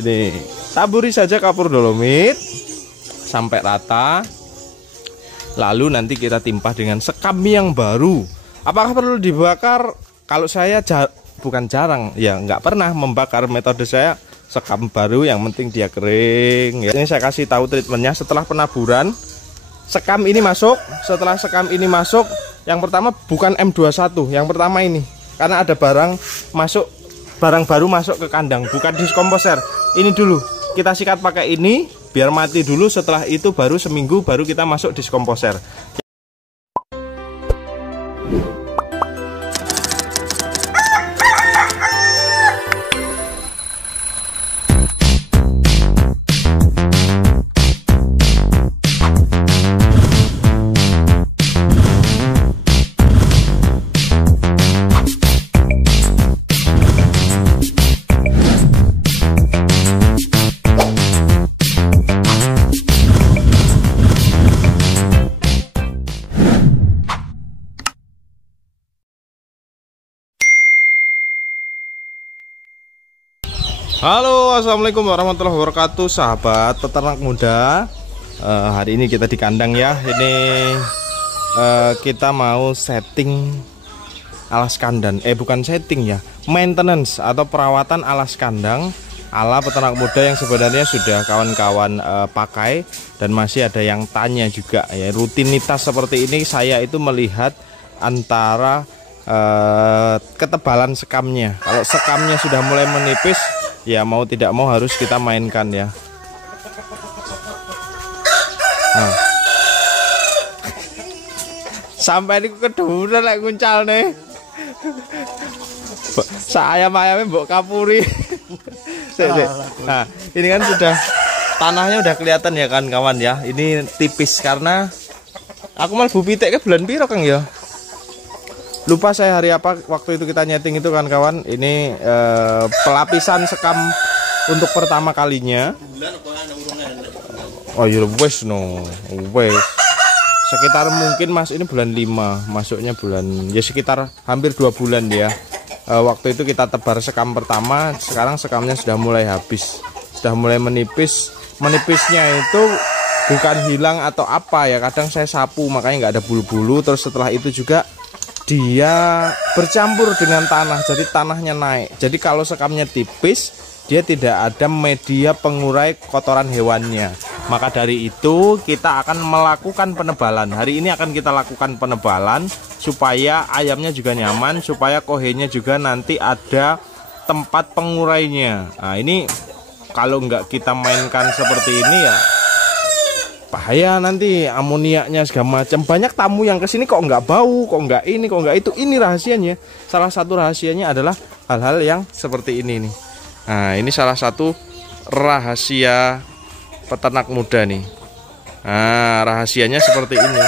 Ini taburi saja kapur dolomit sampai rata. Lalu nanti kita timpah dengan sekam yang baru. Apakah perlu dibakar? Kalau saya bukan jarang, ya nggak pernah membakar. Metode saya sekam baru, yang penting dia kering. Ya. Ini saya kasih tahu treatmentnya setelah penaburan. Sekam ini masuk. Setelah sekam ini masuk, yang pertama bukan M21, yang pertama ini, karena ada barang baru masuk ke kandang, bukan diskomposer. Ini dulu kita sikat pakai ini biar mati dulu. Setelah itu baru seminggu baru kita masuk diskomposer. Halo, assalamualaikum warahmatullahi wabarakatuh, sahabat peternak muda. Hari ini kita di kandang ya. Ini kita mau setting alas kandang. Bukan setting ya, maintenance atau perawatan alas kandang ala peternak muda yang sebenarnya sudah kawan-kawan pakai dan masih ada yang tanya juga ya. Rutinitas seperti ini saya itu melihat antara ketebalan sekamnya. Kalau sekamnya sudah mulai menipis, ya mau tidak mau harus kita mainkan ya. Nah. Sampai ini kedudukan lagi kuncal nih. Ayam-ayamnya mbok kapuri. Nah, ini kan sudah tanahnya udah kelihatan ya kan kawan ya. Ini tipis karena aku malah bu pitik ke bulan piro Kang ya. Lupa saya hari apa waktu itu kita nyeting itu kan kawan. Ini pelapisan sekam untuk pertama kalinya. Oh iya wes no. Wes. Sekitar mungkin Mas ini bulan 5, masuknya bulan ya sekitar hampir 2 bulan ya. Waktu itu kita tebar sekam pertama, sekarang sekamnya sudah mulai habis. Sudah mulai menipis. Menipisnya itu bukan hilang atau apa ya. Kadang saya sapu makanya nggak ada bulu-bulu. Terus setelah itu juga dia bercampur dengan tanah, jadi tanahnya naik. Jadi kalau sekamnya tipis, dia tidak ada media pengurai kotoran hewannya. Maka dari itu kita akan melakukan penebalan. Hari ini akan kita lakukan penebalan supaya ayamnya juga nyaman, supaya kohenya juga nanti ada tempat pengurainya. Nah ini kalau nggak kita mainkan seperti ini ya bahaya, nanti amoniaknya segala macam. Banyak tamu yang kesini kok nggak bau, kok nggak ini, kok nggak itu. Ini rahasianya. Salah satu rahasianya adalah hal-hal yang seperti ini nih. Nah ini salah satu rahasia peternak muda nih. Nah rahasianya seperti ini.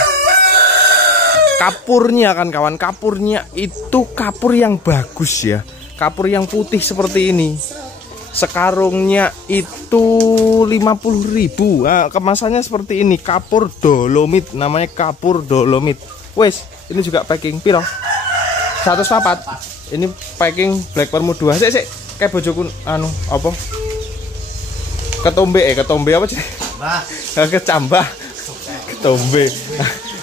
Kapurnya kan kawan, kapurnya itu kapur yang bagus ya. Kapur yang putih seperti ini. Sekarungnya itu 50.000. Nah, kemasannya seperti ini, kapur dolomit, namanya kapur dolomit. Wes, ini juga packing piro? 104. Ini packing black permu 2. Sik, kayak bojoku anu apa? Ketombe apa sih? Kecambah. Ketombe.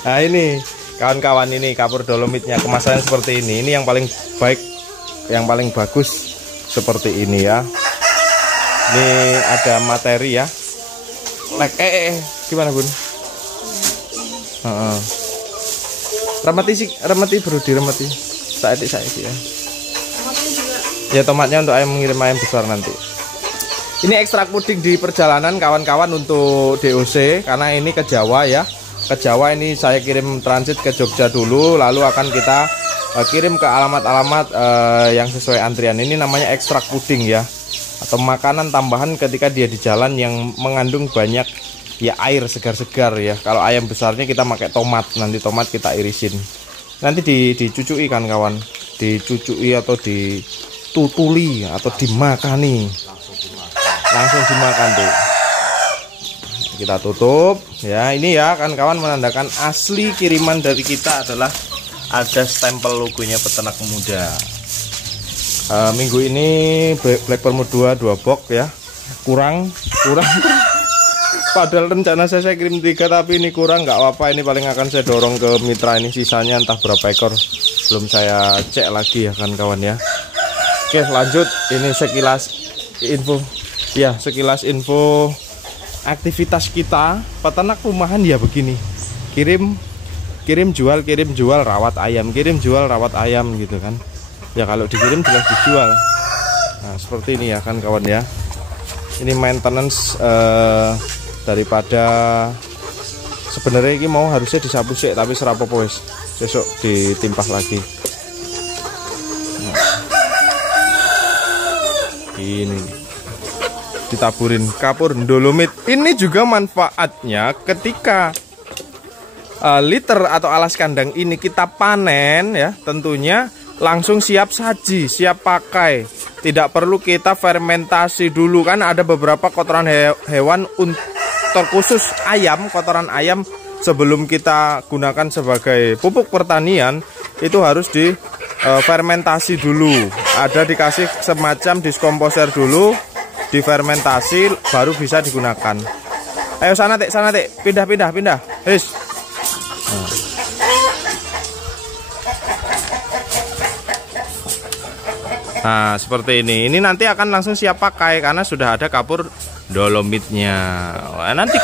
Nah, ini kawan-kawan, ini kapur dolomitnya kemasannya seperti ini. Ini yang paling baik, yang paling bagus seperti ini ya. Ini ada materi ya. Gimana Bun? Remati bro, diremati. Saya ya. Ya tomatnya untuk ayam, mengirim ayam besar nanti. Ini ekstrak puding di perjalanan kawan-kawan untuk DOC karena ini ke Jawa ya. Ke Jawa ini saya kirim transit ke Jogja dulu, lalu akan kita kirim ke alamat-alamat yang sesuai antrian. Ini namanya ekstrak puding ya, atau makanan tambahan ketika dia di jalan yang mengandung banyak ya air segar-segar ya. Kalau ayam besarnya kita pakai tomat, nanti tomat kita irisin. Nanti dicucui kan kawan, dicucui atau ditutuli atau dimakani. Langsung dimakan tuh. Kita tutup ya. Ini ya kan kawan, menandakan asli kiriman dari kita adalah ada stempel logonya peternak muda. Minggu ini Black Permu 2 box ya. kurang padahal rencana saya kirim 3 tapi ini kurang, nggak apa-apa, ini paling akan saya dorong ke mitra ini, sisanya entah berapa ekor belum saya cek lagi ya kan kawan ya. Oke lanjut, ini sekilas info aktivitas kita peternak rumahan ya begini, kirim jual rawat ayam, kirim jual rawat ayam gitu kan ya. Kalau dikirim jelas dijual. Nah seperti ini ya kan kawan ya. Ini maintenance daripada sebenarnya ini mau harusnya disapu sih, tapi serapopo wis besok ditimpah lagi. Nah, ini ditaburin kapur dolomit. Ini juga manfaatnya ketika liter atau alas kandang ini kita panen ya, tentunya langsung siap saji, siap pakai. Tidak perlu kita fermentasi dulu, kan ada beberapa kotoran hewan terkhusus ayam, kotoran ayam sebelum kita gunakan sebagai pupuk pertanian itu harus di fermentasi dulu. Ada dikasih semacam diskomposer dulu, difermentasi baru bisa digunakan. Ayo sana Tik, pindah. His. Nah seperti ini nanti akan langsung siap pakai karena sudah ada kapur dolomitnya. Nanti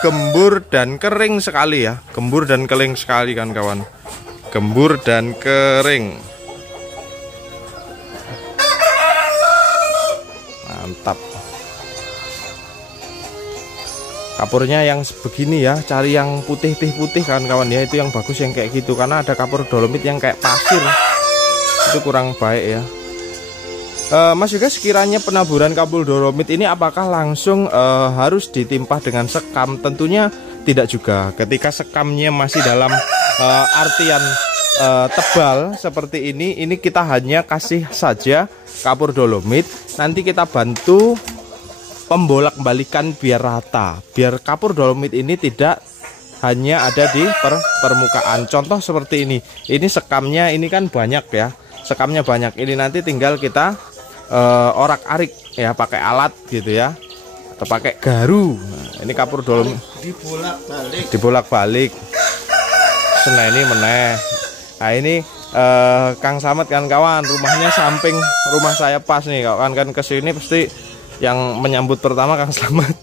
gembur dan kering sekali ya, gembur dan kering sekali kan kawan, gembur dan kering, mantap. Kapurnya yang begini ya, cari yang putih kan kawan ya, itu yang bagus yang kayak gitu, karena ada kapur dolomit yang kayak pasir itu kurang baik ya. Mas juga sekiranya penaburan kapur dolomit ini apakah langsung harus ditimpah dengan sekam? Tentunya tidak juga. Ketika sekamnya masih dalam artian tebal seperti ini kita hanya kasih saja kapur dolomit, nanti kita bantu pembolak-balikan biar rata, biar kapur dolomit ini tidak hanya ada di permukaan. Contoh seperti ini sekamnya ini kan banyak ya, sekamnya banyak, ini nanti tinggal kita orak-arik ya pakai alat gitu ya, atau pakai garu. Nah, ini kapur dolomit dibolak-balik nah ini meneh. Nah ini Kang Slamet kan kawan, rumahnya samping rumah saya pas nih kawan, kan kesini pasti yang menyambut pertama Kang Slamet.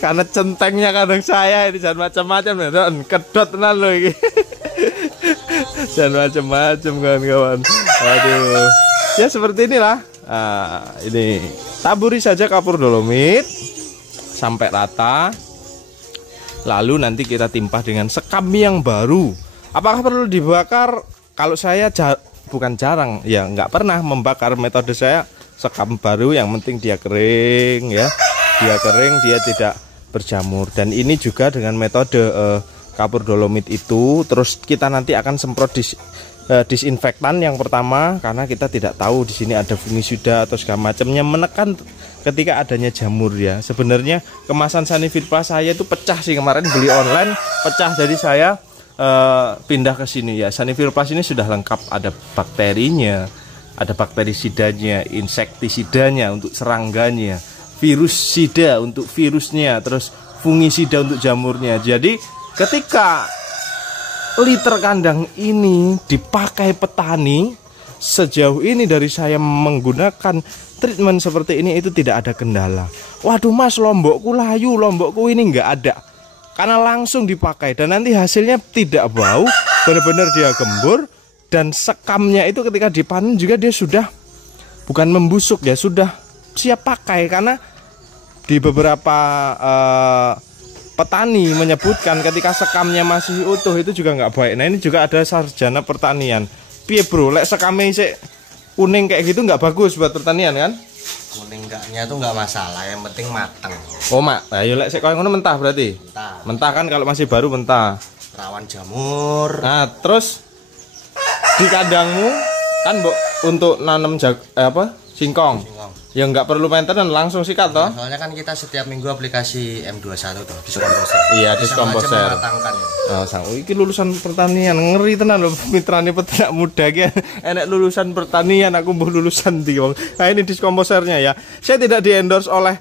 Karena centengnya kadang saya ini jangan macam-macam ya, kedot tenan loh ini. Jangan macam-macam kawan-kawan. Aduh. Ya seperti inilah. Nah, ini taburi saja kapur dolomit sampai rata. Lalu nanti kita timpah dengan sekam yang baru. Apakah perlu dibakar? Kalau saya bukan jarang ya, nggak pernah membakar. Metode saya sekam baru, yang penting dia kering ya. Dia kering, dia tidak berjamur. Dan ini juga dengan metode kapur dolomit itu, terus kita nanti akan semprot disinfektan yang pertama, karena kita tidak tahu di sini ada fungisida atau segala macamnya, menekan ketika adanya jamur ya. Sebenarnya kemasan Sanivir Plus saya itu pecah sih, kemarin beli online pecah, jadi saya pindah ke sini ya. Sanivir Plus ini sudah lengkap, ada bakterinya, ada bakterisidanya, insektisidanya untuk serangganya, virusida untuk virusnya, terus fungisida untuk jamurnya. Jadi ketika liter kandang ini dipakai petani, sejauh ini dari saya menggunakan treatment seperti ini itu tidak ada kendala. Waduh mas, lombokku layu, lombokku ini nggak ada, karena langsung dipakai dan nanti hasilnya tidak bau, benar-benar dia gembur. Dan sekamnya itu ketika dipanen juga dia sudah bukan membusuk ya, sudah siap pakai, karena di beberapa petani menyebutkan ketika sekamnya masih utuh itu juga nggak baik. Nah ini juga ada sarjana pertanian. Piye bro, lek sekamnya sih kuning kayak gitu nggak bagus buat pertanian kan? Kuning enggaknya tuh nggak masalah, yang penting matang. Oh mak, ayo lek sik koyo ngono mentah berarti. Mentah kan, kalau masih baru mentah. Rawan jamur. Nah terus di kandangmu kan untuk nanam singkong. Ya nggak perlu maintenance, langsung sikat toh. Soalnya kan kita setiap minggu aplikasi M21 tuh, diskomposer. Iya, diskomposer. Oh, sang iki lulusan pertanian, ngeri tenan lho mitrane peternak muda ki. Enek lulusan pertanian, aku mbuh lulusan ndi wong. Nah, ini diskomposernya ya. Saya tidak di-endorse oleh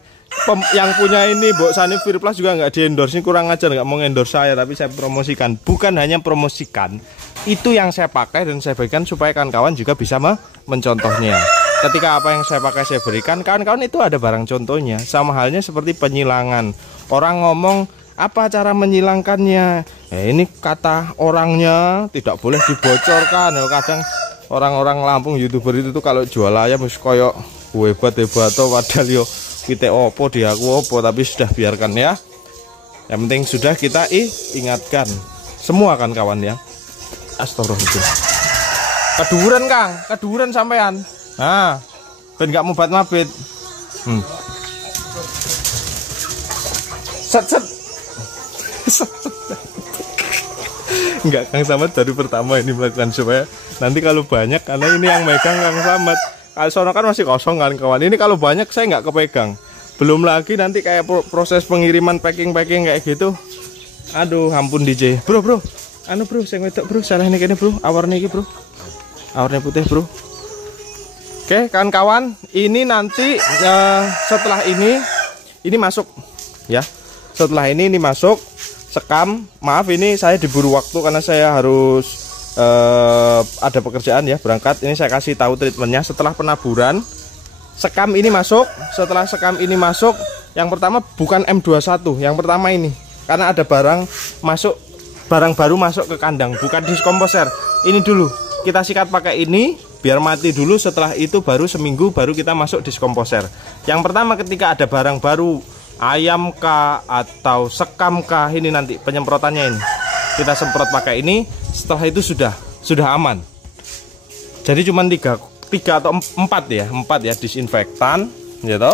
yang punya ini, Mbok Sani Firplus juga nggak di-endorse. Ini kurang ajar, nggak mau endorse saya, tapi saya promosikan. Bukan hanya promosikan, itu yang saya pakai dan saya berikan supaya kawan-kawan juga bisa mencontohnya. Ketika apa yang saya pakai saya berikan, kawan-kawan itu ada barang contohnya. Sama halnya seperti penyilangan. Orang ngomong apa cara menyilangkannya? Ini kata orangnya tidak boleh dibocorkan. Kadang orang-orang Lampung YouTuber itu tuh kalau jual ayam wis koyo hebat tuh, padahal yo kita opo dia aku opo, tapi sudah biarkan ya. Yang penting sudah kita ingatkan semua kan kawan ya. Astagfirullah. Keduren Kang, keduren sampean. Nah, ben gak mubat mabit. Set. Enggak, Kang Samad baru pertama ini melakukan supaya nanti kalau banyak, karena ini yang megang Kang Samad. Kalau sono kan masih kosong kan kawan. Ini kalau banyak saya nggak kepegang. Belum lagi nanti kayak proses pengiriman packing kayak gitu. Aduh, ampun DJ. Bro. Anu bro, sing wedok bro, salah ini bro. Awarnya iki bro. Awarnya putih bro. Oke, kawan-kawan, ini nanti setelah ini masuk ya. Setelah ini masuk sekam. Maaf ini saya diburu waktu karena saya harus ada pekerjaan ya, berangkat. Ini saya kasih tahu treatmentnya setelah penaburan. Sekam ini masuk. Setelah sekam ini masuk, yang pertama bukan M21, yang pertama ini. Karena ada barang baru masuk ke kandang, bukan diskomposer. Ini dulu kita sikat pakai ini biar mati dulu. Setelah itu baru seminggu baru kita masuk diskomposer. Yang pertama ketika ada barang baru, ayam kah atau sekam kah, ini nanti penyemprotannya ini kita semprot pakai ini. Setelah itu sudah aman. Jadi cuma 3 atau 4 ya disinfektan gitu.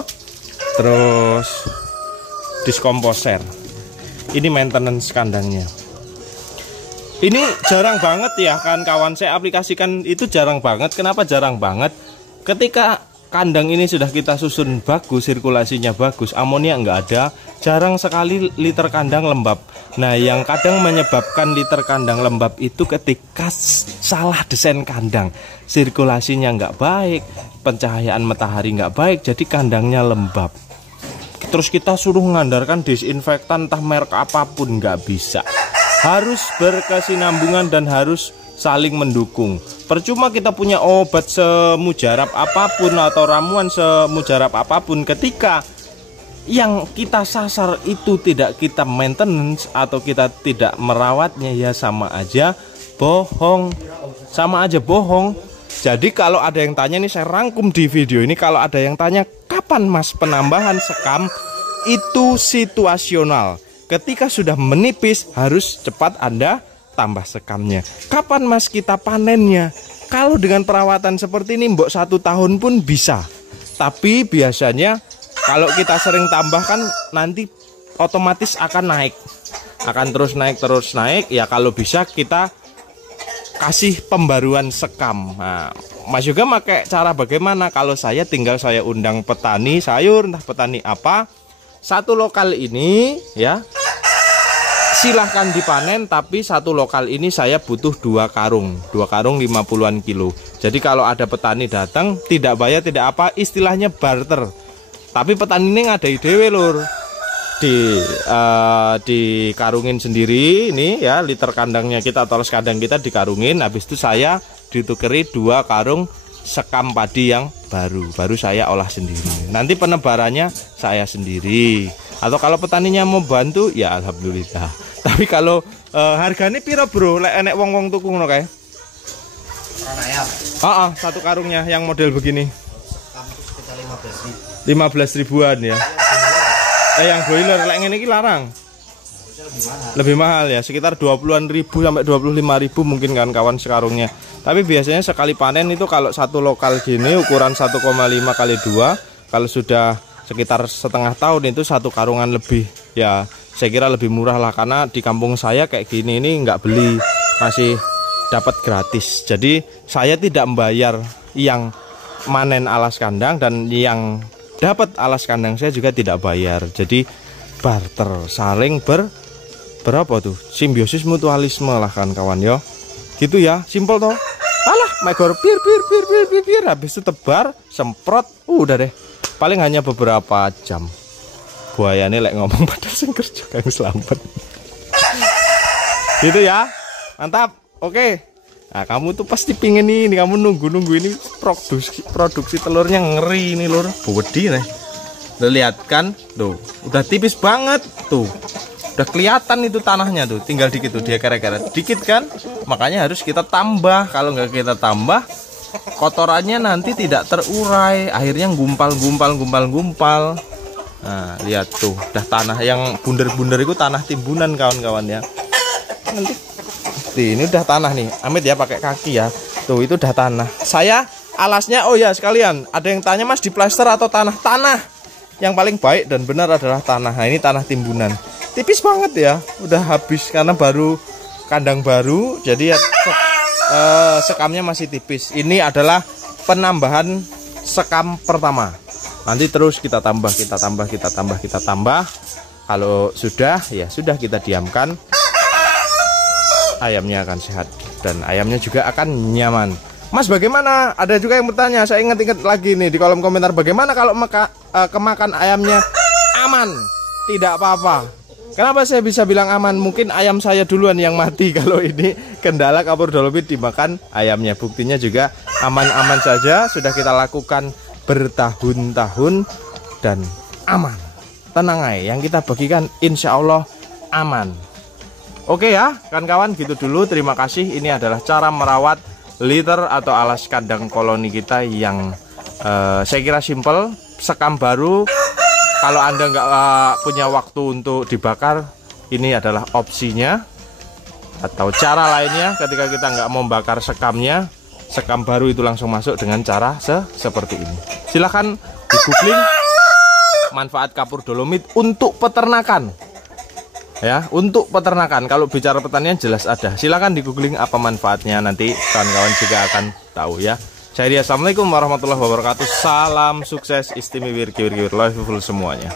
Terus diskomposer. Ini maintenance kandangnya. Ini jarang banget ya kan kawan, saya aplikasikan itu jarang banget. Kenapa jarang banget? Ketika kandang ini sudah kita susun bagus, sirkulasinya bagus, amonia nggak ada, jarang sekali liter kandang lembab. Nah, yang kadang menyebabkan liter kandang lembab itu ketika salah desain kandang, sirkulasinya nggak baik, pencahayaan matahari nggak baik, jadi kandangnya lembab. Terus kita suruh mengandalkan disinfektan entah merek apapun, nggak bisa. Harus berkesinambungan dan harus saling mendukung. Percuma kita punya obat semujarab apapun atau ramuan semujarab apapun, ketika yang kita sasar itu tidak kita maintenance atau kita tidak merawatnya, ya sama aja bohong. Jadi kalau ada yang tanya, nih saya rangkum di video ini, kalau ada yang tanya kapan mas penambahan sekam, itu situasional. Ketika sudah menipis harus cepat Anda tambah sekamnya. Kapan mas kita panennya? Kalau dengan perawatan seperti ini mbok 1 tahun pun bisa. Tapi biasanya kalau kita sering tambahkan nanti otomatis akan naik. Akan terus naik. Ya kalau bisa kita kasih pembaruan sekam. Nah, Mas juga pakai cara bagaimana? Kalau saya tinggal saya undang petani sayur, entah petani apa, satu lokal ini ya silahkan dipanen, tapi satu lokal ini saya butuh 2 karung 50-an kilo. Jadi kalau ada petani datang tidak bayar tidak apa, istilahnya barter. Tapi petani ini ada ide lur, dikarungin sendiri ini ya, liter kandangnya kita atau kandang kita dikarungin. Habis itu saya ditukeri 2 karung sekam padi yang baru saya olah sendiri. Nanti penebarannya saya sendiri. Atau kalau petaninya mau bantu ya alhamdulillah. Tapi kalau harganya piro bro? Lek enek wong tuku ngono kae. Satu karungnya yang model begini. Sekitar 15 ribuan ya. Yang boiler lek ngene iki larang. Lebih mahal ya, sekitar 20-an ribu sampai 25.000 mungkin kan kawan sekarungnya. Tapi biasanya sekali panen itu kalau satu lokal gini ukuran 1,5 kali 2, kalau sudah sekitar setengah tahun itu 1 karungan lebih ya. Saya kira lebih murah lah, karena di kampung saya kayak gini ini nggak beli, masih dapat gratis. Jadi saya tidak membayar yang manen alas kandang, dan yang dapat alas kandang saya juga tidak bayar. Jadi barter, saling berapa tuh, simbiosis mutualisme lah kan kawan yo. Gitu ya, simpel toh. Alah, megor pir, habis itu tebar, semprot, udah deh. Paling hanya beberapa jam. Buayane lek ngomong pada sing kerja kang selamat. Gitu ya. Mantap. Oke. Nah, kamu tuh pasti pingin ini, kamu nunggu ini produksi telurnya ngeri ini lur. Wedi nih. Lihat kan, tuh, udah tipis banget tuh. Udah kelihatan itu tanahnya tuh, tinggal dikit tuh dia keret-keret dikit kan. Makanya harus kita tambah. Kalau nggak kita tambah, kotorannya nanti tidak terurai, akhirnya gumpal. Nah, lihat tuh, udah tanah yang bunder-bunder itu tanah timbunan kawan-kawan ya. Nanti ini udah tanah nih. Amit ya pakai kaki ya. Tuh, itu udah tanah. Saya alasnya, oh ya sekalian, ada yang tanya Mas, di plaster atau tanah? Tanah. Yang paling baik dan benar adalah tanah. Nah, ini tanah timbunan. Tipis banget ya. Udah habis karena baru kandang baru, jadi ya, sekamnya masih tipis. Ini adalah penambahan sekam pertama. Nanti terus kita tambah. Kalau sudah, ya sudah, kita diamkan. Ayamnya akan sehat dan ayamnya juga akan nyaman. Mas, bagaimana? Ada juga yang bertanya, saya ingat lagi nih di kolom komentar, bagaimana kalau kemakan ayamnya aman? Tidak apa-apa. Kenapa saya bisa bilang aman? Mungkin ayam saya duluan yang mati kalau ini kendala kapur dolomit dimakan ayamnya. Buktinya juga aman-aman saja, sudah kita lakukan bertahun-tahun dan aman. Tenang aja, yang kita bagikan insya Allah aman. Oke ya, kawan-kawan, gitu dulu. Terima kasih. Ini adalah cara merawat litter atau alas kandang koloni kita yang saya kira simple. Sekam baru, kalau Anda nggak punya waktu untuk dibakar, ini adalah opsinya. Atau cara lainnya, ketika kita nggak mau bakar sekamnya, sekam baru itu langsung masuk dengan cara seperti ini. Silahkan di googling manfaat kapur dolomit untuk peternakan. Ya, untuk peternakan. Kalau bicara pertanian jelas ada. Silakan di googling apa manfaatnya, nanti kawan-kawan juga akan tahu ya. Saya Assalamualaikum warahmatullahi wabarakatuh. Salam sukses, istimewa, kiwir-kiwir, life full semuanya.